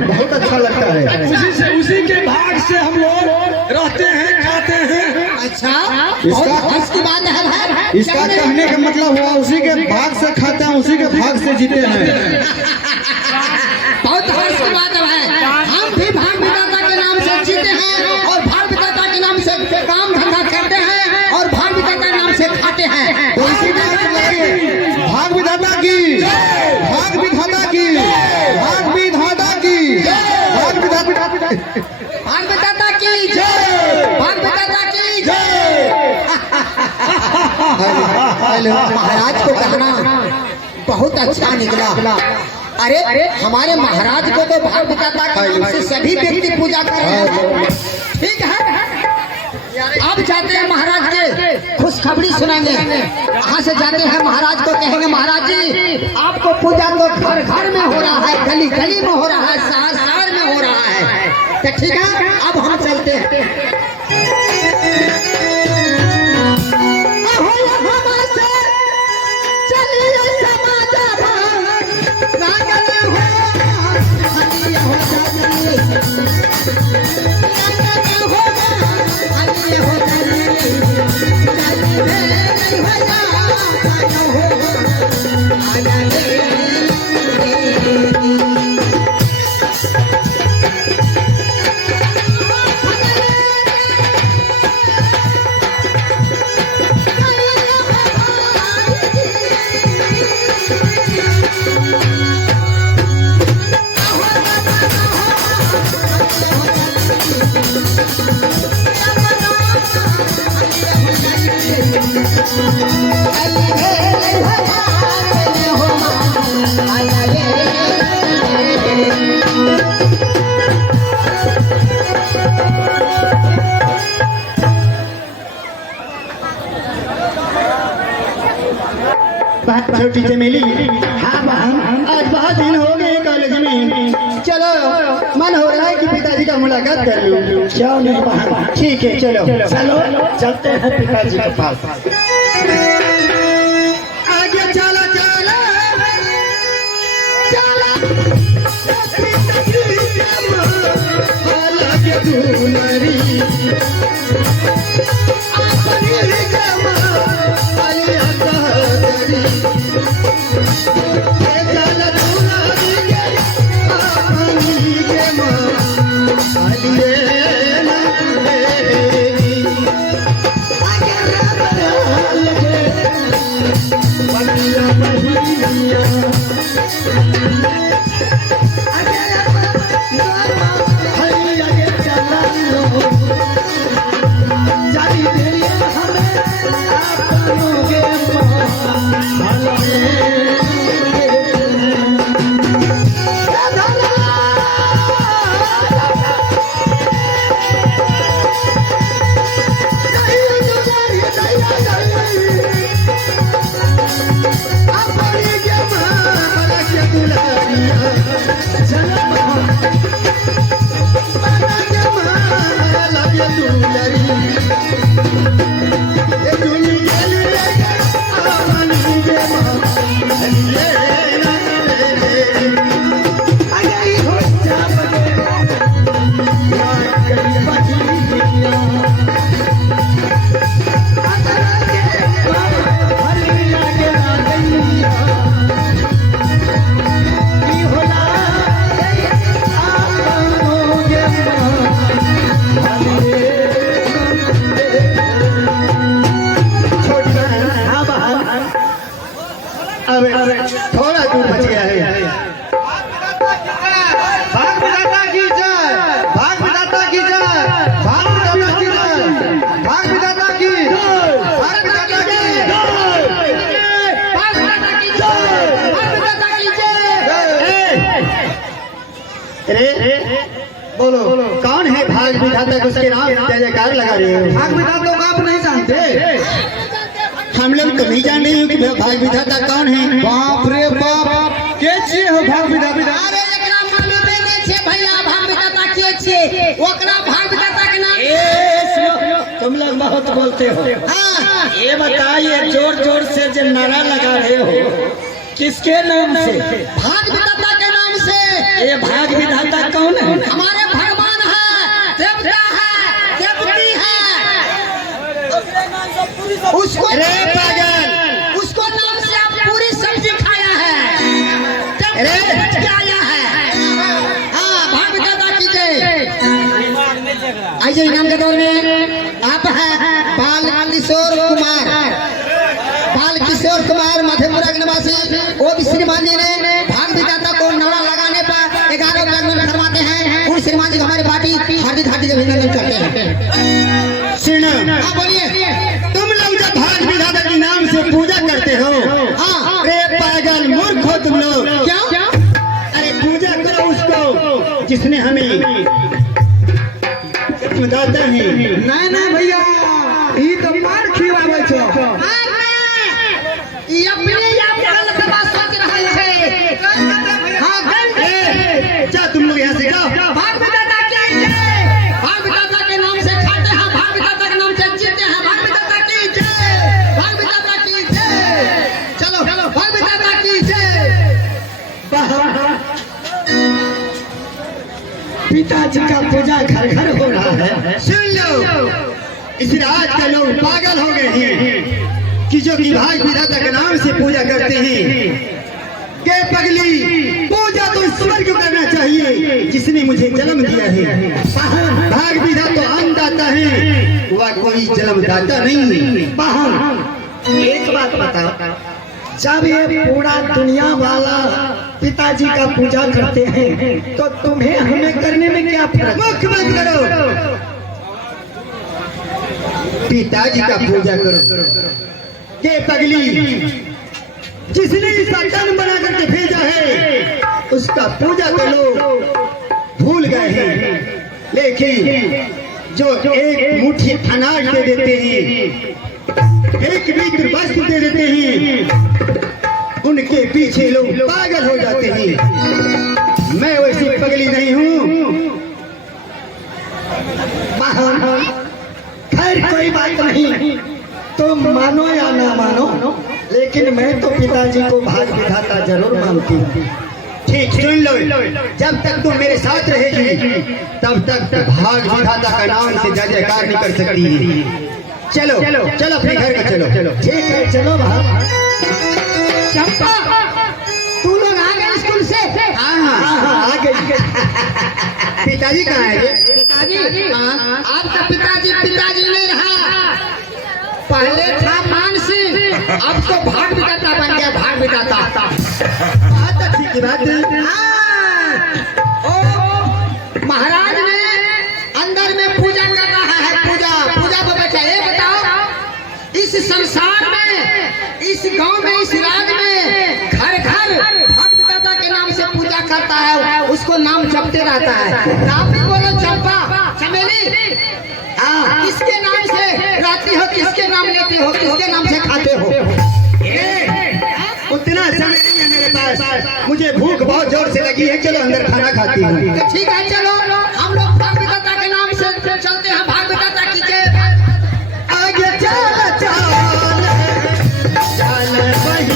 बहुत अच्छा लगता है। उसी के भाग से हम लोग रहते हैं, खाते हैं। अच्छा, इसकी बात है। इसका कहने का मतलब हुआ उसी के भाग से खाते हैं, उसी के भाग से जीते हैं। बहुत हर्ष की बात है। हम भी भाग विधाता के नाम से जीते हैं और भाग विधाता के नाम से काम धंधा करते हैं और भाग विधाता के नाम से खाते हैं। तो इसी बात को लगे भाग विधाता की, भाग विधाता की, भाग विधाता की, भाग विधाता भाग विधाता की जय, भाग विधाता की जय। महाराज को कहना बहुत अच्छा निकला। अरे हमारे महाराज को तो भाग विधाता के नाम से सभी व्यक्ति पूजा कर रहे हैं। ठीक है, अब जाते हैं महाराज के खुशखबरी सुनेंगे। यहाँ से जाते हैं महाराज को कहेंगे महाराज जी आपको पूजा तो घर घर में हो रहा है, गली गली में हो रहा है, शहर शहर में हो रहा है। तो ठीक है, अब हम चलते हैं। छोटी चमेली, हाँ बहन, आज बहुत दिन हो गए कॉलेज में। चलो मन हो रहा है कि पिताजी का मुलाकात कर लूं। क्यों नहीं बहन, ठीक है चलो चलो चलते हैं पिताजी के पास। आगे चलो चलो थोड़ा दूर बच गया है। भाग विधाता की जय, भाग विधाता की जय, भाग विधाता की जय, भाग विधाता की, भाग विधाता की, भाग विधाता की जय, भाग विधाता की जय। रे बोलो कौन है भाग विधाता? उसके नाम जय जयकार लगा रहे हो। भाग विधाता को आप नहीं जानते? हम लोग तो नहीं जान रही हो कि भाग विधाता कौन है। बाप रे बाप, कैसे हो भाग विधाता? अरे एकरा मालूम नहीं छे भैया, भाग विधाता के छे, ओकरा भाग विधाता के नाम। तुम लोग बहुत बोलते हो। हाँ, ये बताइए जोर जोर से जो नारा लगा रहे हो किसके नाम से? भाग विधाता के नाम से। ये भाग विधाता उसको अरे पागल, उसको नाम से आप पूरी सब्जी खाया है, अरे क्या आया है। हाँ, भाग दादा की जय। आइए इनाम के दौर में आप हैं बाल किशोर कुमार मधेपुरा के निवासी। वो भी श्रीमान जी ने भाग विधाता को नारा लगाने पर 11 रन फरमाते हैं। उन श्रीमान जी को हमारी पार्टी हार्दिक अभिनंदन करते हैं। सुनो, हाँ बोलिए। तुम लोग जब भाग विधाता के नाम से पूजा करते हो, हाँ, अरे पागल मूर्ख हो तुम लोग। क्या? अरे पूजा करो उसको जिसने हमें दाता है। नहीं नहीं भैया, ये तो मार खिलावे छो। ये अपने आप गलत बात सोच रहे थे। हाँ, जा तुम लोग यहाँ से जाओ। भाग विधाता की जय। भाग विधाता के नाम से खाते हैं, भाग विधाता के नाम से जीते हैं। भाग विधाता की जय, भाग विधाता की जय। चलो चलो, भाग विधाता की जय। पिताजी का पूजा घर घर हो रहा है। सुन लो, इस रात के लोग पागल हो गए हैं कि जो कि भाग विधाता के नाम से पूजा करते हैं। के पगली, पूजा तो ईश्वर को करना चाहिए जिसने मुझे जन्म दिया है। भाग विधाता तो अन्नदाता है, वह कोई जन्मदाता नहीं। एक बात बताओ, जब ये पूरा दुनिया वाला पिताजी का पूजा करते हैं तो तुम्हें हमें करने में क्या फर्क? मुख मत करो, पिताजी का पूजा करो। के पगली, जिसने इसका तन बना करके भेजा है उसका पूजा तो लोग भूल गए हैं, लेकिन जो एक मुट्ठी अनाज दे देते हैं, एक मित्र वस्त्र दे देते हैं, उनके पीछे लोग पागल हो जाते हैं। मैं वैसी पगली नहीं हूँ। खैर कोई बात नहीं, तुम मानो या ना मानो, लेकिन मैं तो पिताजी को भाग विधाता जरूर मानती हूँ। ठीक, सुन लो, जब तक तुम मेरे साथ रहेगी तब तक भाग विधाता का नाम से जय जयकार नहीं कर सकती है। चलो चलो अपने घर का चलो। ठीक है, चलो भाग। चंपा, तू लोग आ गए स्कूल से? हाँ, आ गई। पिताजी कहाँ है? पिताजी? आपका पिताजी नहीं रहा, पहले था मान सिंह, अब तो भाग विधाता बन गया। भाग विधाता बहुत अच्छी की बात है। महाराज ने अंदर में पूजा कर रहा है। पूजा को बचा। ये बताओ, इस संसार में, इस गांव में, इस राज्य में घर घर भक्त दाता के नाम से पूजा करता है, उसको नाम जपते रहता है। आप भी बोलो चंपा, चमेली, हाँ, किसके नाम से रहती हो, किसके नाम लेती हो, किसके नाम से खाते हो? उतना समय नहीं है मेरे पास, मुझे भूख बहुत जोर से लगी है। चलो अंदर खाना खाती हूँ। तो ठीक है, चलो हम लोग भाग विधाता के नाम से चलते हैं। भाग विधाता की जय। आगे चल वही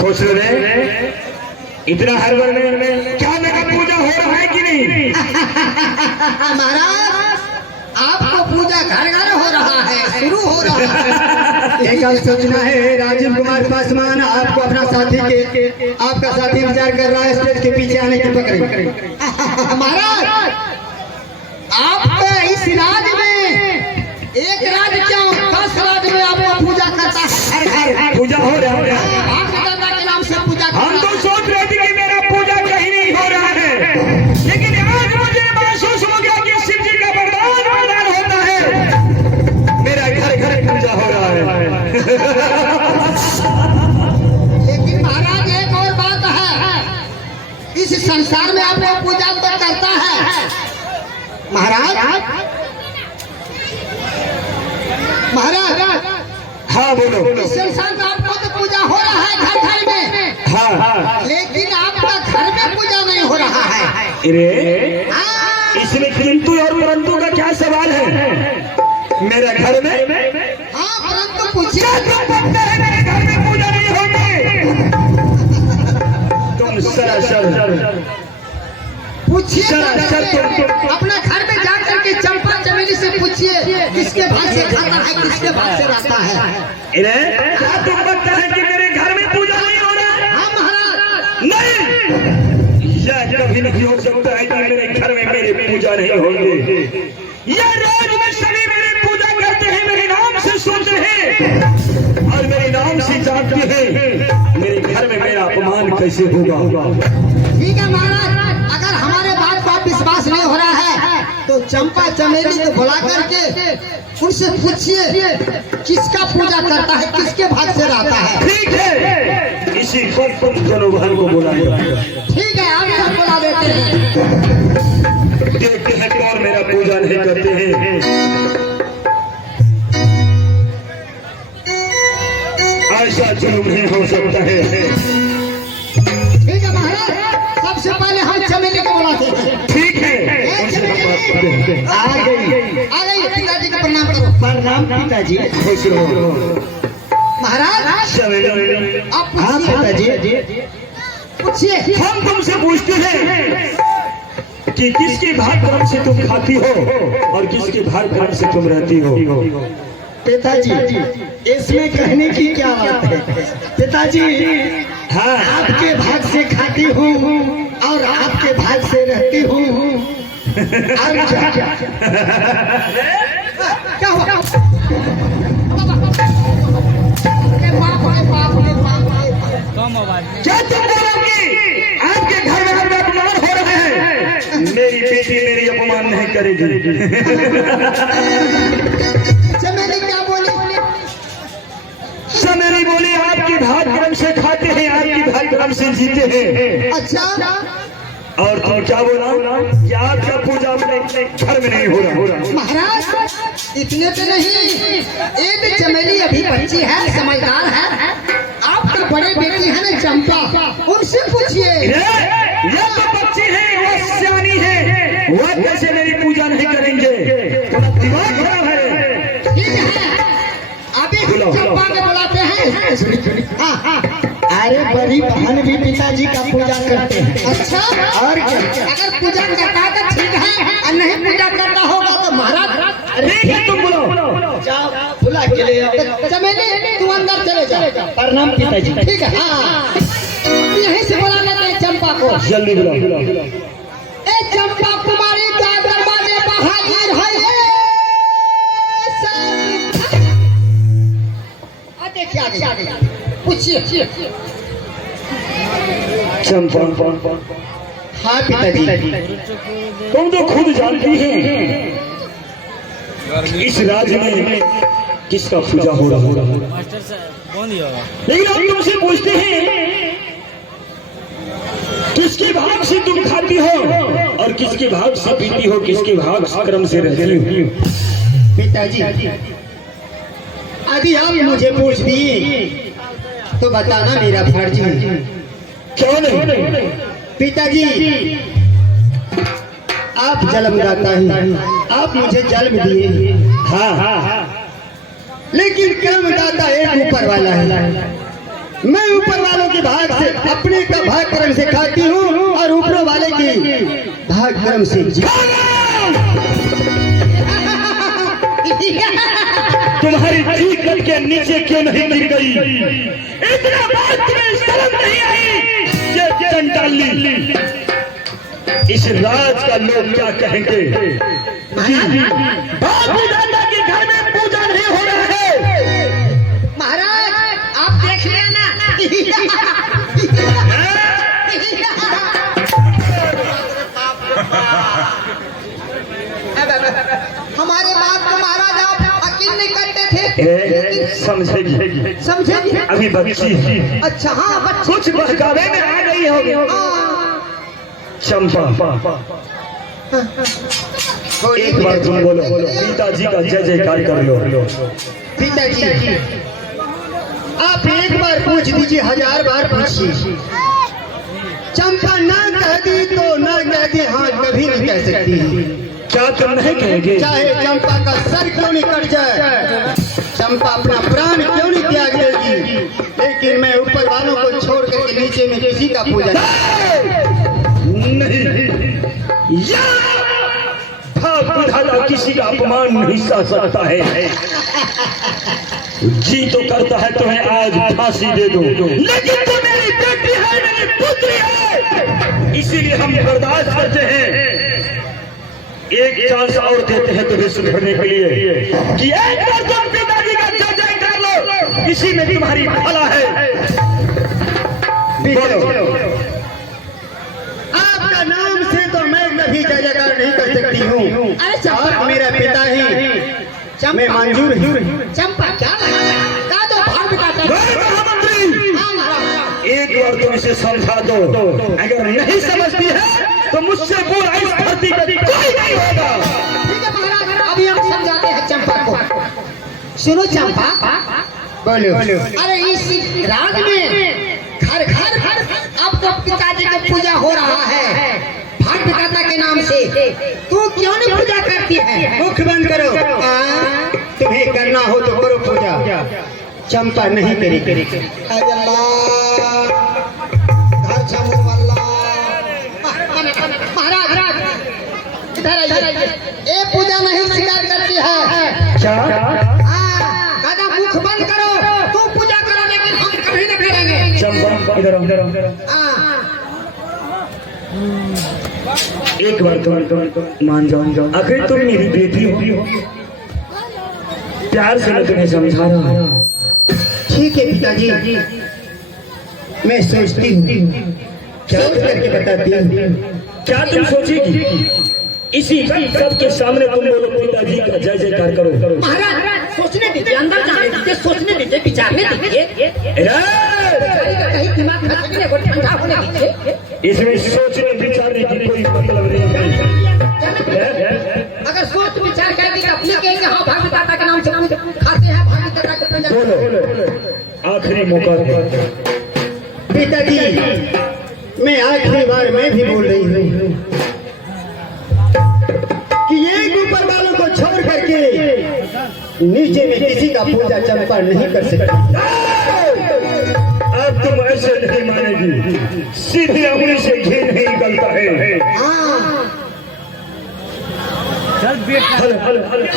खुश रहे। इतना हर वर्ग में क्या मेरा पूजा हो रहा है कि नहीं? महाराज, आपको पूजा घर घर हो रहा है, शुरू हो रहा है। एक गल सोचना है, राजीव कुमार पासवान आपको अपना आपका साथी विचार कर रहा है स्टेज के पीछे आने की पकड़े। महाराज, आपको इस राज्य में, एक राज्य क्यों 10 राज्य में आपको पूजा करता है। घर घर पूजा हो रहा है। भाग विधाता के नाम से पूजा हम तो सोच रहे थे कि महाराज हाँ बोलो। शमशान घाट को तो पूजा हो रहा है घर घर में, हाँ लेकिन आपका घर में पूजा नहीं हो रहा है। अरे हाँ, इसमें किंतु और परंतु का क्या सवाल है? मेरे घर में हाँ, परंतु पूछिए। मेरे घर में पूजा नहीं होगी। तुम सरासर पूछिए तुम अपना घर में जाकर के चंपा चमेली से पूछिए किसके भाग से खाता है, किसके भाग से रहता है। अरे क्या तुम बताते हैं कि मेरे घर में पूजा नहीं हो रहा है? हाँ महाराज, नहीं, यह कभी नहीं हो सकता है कि मेरे घर में मेरी पूजा नहीं होगी। यह रोज में सभी मेरी पूजा करते हैं, मेरे नाम से सुनते हैं और मेरे नाम से जानते हैं। मेरे घर में मेरा अपमान कैसे होगा? ठीक है महाराज, अगर हमारे बात पर विश्वास नहीं हो रहा है तो चंपा चमेली को बुला करके उनसे पूछिए किसका पूजा करता है, किसके भाग से रहता है। ठीक है, इसी पर तुम दोनों बहन को बुलाएगा। ठीक है, आप सब बुला देते हैं। देखते हैं कौन मेरा पूजा नहीं करते हैं। ऐसा जुल्म नहीं हो सकता है। ठीक है महाराज, सबसे पहले हम चमेली को बुलाते हैं। ठीक है, उनसे हम बात करते हैं। आ गई। आ गई, पिताजी का प्रणाम करो। प्रणाम पिताजी। खुश रहो। महाराज चमेली, आप हाँ पिताजी। पूछिए। हम तुमसे पूछते हैं कि किसके भाग कर्म से तुम खाती हो और किसके भाग कर्म से तुम रहती हो? पिताजी इसमें कहने की क्या बात है? पिताजी हाँ, आपके भाग से खाती हूँ और आपके भाग से रहती हूँ। और क्या क्या हुआ? अरे बाप रे बाप रे बाप रे। क्या तुम बोलोगे? आपके घर में हर अपमान हो रहे हैं। मेरी बेटी मेरी अपमान नहीं करेगी। चमेली क्या बोली? चमेली बोली आपकी भाग कर्म से खाते हैं, आपकी भाग कर्म से जीते हैं। अच्छा, और तुम क्या बोला कि आपका पूजा मेरे घर में नहीं हो रहा? महाराज इतने पे नहीं, एक चमेली अभी बच्ची है, समझदार है। आपका बड़े बेटी है ना चंपा, उनसे पूछिए। ये तो बच्ची है, वो सियानी है, वो कैसे मेरी पूजा नहीं करेंगे? तुम्हारा दिमाग खराब है। ठीक है, अभी चंपा को बुलाते हैं। हाँ हाँ, अरे बड़ी बहन भी पिताजी का पूजा करते हैं। अच्छा, और क्या? अगर पूजा करता है तो ठीक है, और नहीं पूजा करता होगा तो महाराज ठीक है, तुम बोलो। जाओ बुला के ले आओ। चमेली तू अंदर चले जा। प्रणाम पिताजी। ठीक है, हाँ यहीं से बुला लेते हैं चंपा को। जल्दी बुलाओ। ए चंपा कुमारी का दरवाजे पर हाजिर है ये सब। आ देखिए आगे पूछिए। चंपा, हाँ पिताजी। तुम तो खुद जानती हैं इस राज्य में किसका पूजा हो रहा है, लेकिन हम तुमसे पूछते हैं किसके भाग से तुम खाती हो और किसके भाग से पीती हो, किसके भाग क्रम से रहती हो? पिताजी अभी आप मुझे पूछ दिए तो बताना मेरा फर्ज है। क्यों नहीं? पिताजी आप जन्मदाता हैं, आप मुझे जन्म दिए। हाँ, लेकिन कर्मदाता एक ऊपर वाला है। मैं ऊपर वालों के भाग से अपने का भाग कर्म से खाती हूँ और ऊपर वाले की भाग कर्म से तुम्हारी चीख करके नीचे क्यों नहीं गिर गई? इतना बात तुम्हें शर्म नहीं आई? ये चंडाली, इस राज का लोग क्या कहेंगे? बाप दादा के घर में पूजा नहीं हो रहा है। महाराज आप देख लेना। हमारे बात को महाराज आप यकीन नहीं करते थे। समझेगी, समझेगी? अभी बच्ची है। अच्छा हाँ, बच्ची। कुछ बहकावे में आ गई होगी। हाँ। चंपा, एक बार तुम बोलो पिताजी का जय जयकार कर लो। पिताजी आप एक बार पूछ दीजिए, 1000 बार पूछिए। चंपा ना कह दी तो ना कह दी, हाँ कभी नहीं कह सकती। क्या तुम नहीं कहेंगे? चाहे चंपा का सर क्यों नहीं कट जाए, चंपा अपना प्राण क्यों नहीं त्याग देगी, लेकिन मैं ऊपर वालों को छोड़ करके नीचे में किसी का पूजा नहीं, भाग विधाता किसी का अपमान नहीं सह सकता है। जी तो करता है तुम्हें आज फांसी दे दो, लेकिन तो मेरी बेटी है, मेरी पुत्री है, इसीलिए हम बर्दाश्त करते हैं। एक चांस और देते हैं तुम्हें सुधरने के लिए कि एक बार तुम पिताजी का जय जय कर लो, इसी में तुम्हारी भला है। बोलो। आपका नाम से तो मैं कभी जय जयकार नहीं कर सकती हूँ। आप मेरा पिता ही, मैं मंजूर हूँ। चंपा क्या का तो भाग बिताता है। महामंत्री, एक बार तुम इसे समझा दो, अगर नहीं समझती है तो मुझसे बुरा इस धरती पर कोई नहीं होगा। ठीक है महाराज, अभी हम समझाते हैं चंपा को। सुनो चंपा, बोलो। अरे इस राज में घर घर अब तो पिताजी की पूजा हो रहा है भाग बिताता के नाम से, तू क्यों नहीं पूजा करती है? मुख बंद करो। तुम्हें करना हो तो करो पूजा, चंपा नहीं करी। महाराज इधर आइए, ये पूजा नहीं स्वीकार करती है। क्या? दादा मुख बंद करो, तू पूजा करो लेकिन हम कभी नहीं करेंगे। चंपा इधर आओ। एक बार तुम मान जाओ, आखिर तुम मेरी बेटी हो, प्यार से मैं तुम्हें समझा रहा हूँ। ठीक है पिताजी, मैं सोचती हूँ, क्या करके बताती हूँ। क्या तुम सोचेगी? इसी सबके सामने तुम बोलो पिताजी का जय जयकार करो। महाराज सोचने दीजिए, अंदर जाने दीजिए, सोचने दीजिए, विचारने दीजिए, कहीं दिमाग खसकने को ठंडा होने दीजिए। इसमें सोचने विचारने की कोई मतलब नहीं है। अगर सोच विचार करेंगे तो अपने कहेंगे हाँ भाग बिताता के नाम से हम खाते हैं, भाग बिताता के पंजा। बोलो, आखिरी मौका दो। पिताजी मैं आखिरी बार मैं भी बोल रही हूँ कि एक ऊपर वालों को छोड़ करके नीचे में किसी का पूजा चंपा नहीं कर सकती। अब तुम ऐसे नहीं मानेगी, सीधी उंगली से घी नहीं निकलता है। हेलो हेलो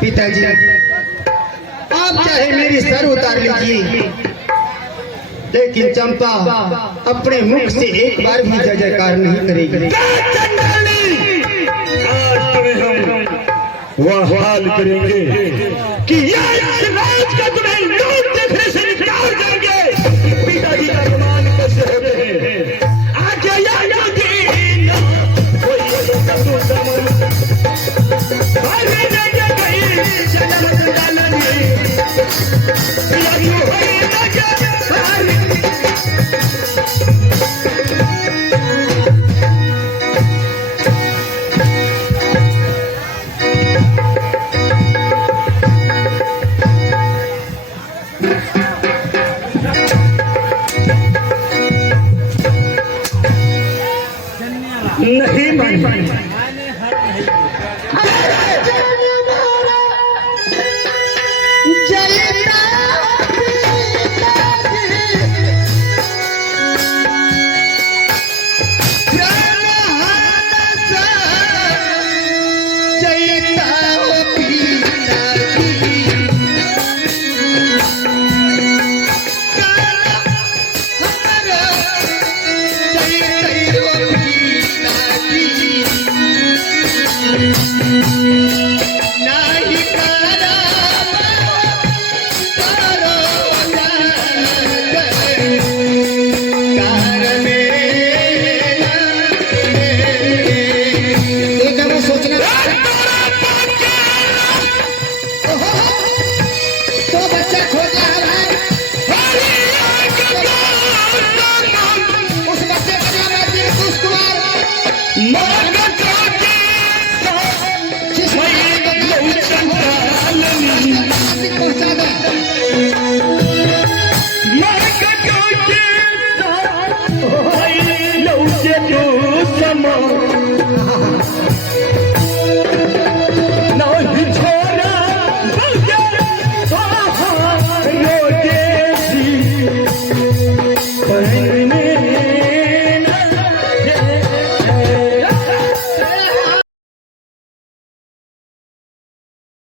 पिताजी आप चाहे मेरी सर उतार लीजिए, लेकिन चंपा अपने मुख से एक बार भी जय जयकार नहीं करेगी। आज तुम्हें हम वह हाल करेंगे कि इस राज का तुम्हें लूट देखने से निकाल देंगे। पिताजी का अपमान कैसे होते हैं, आगे नहीं मान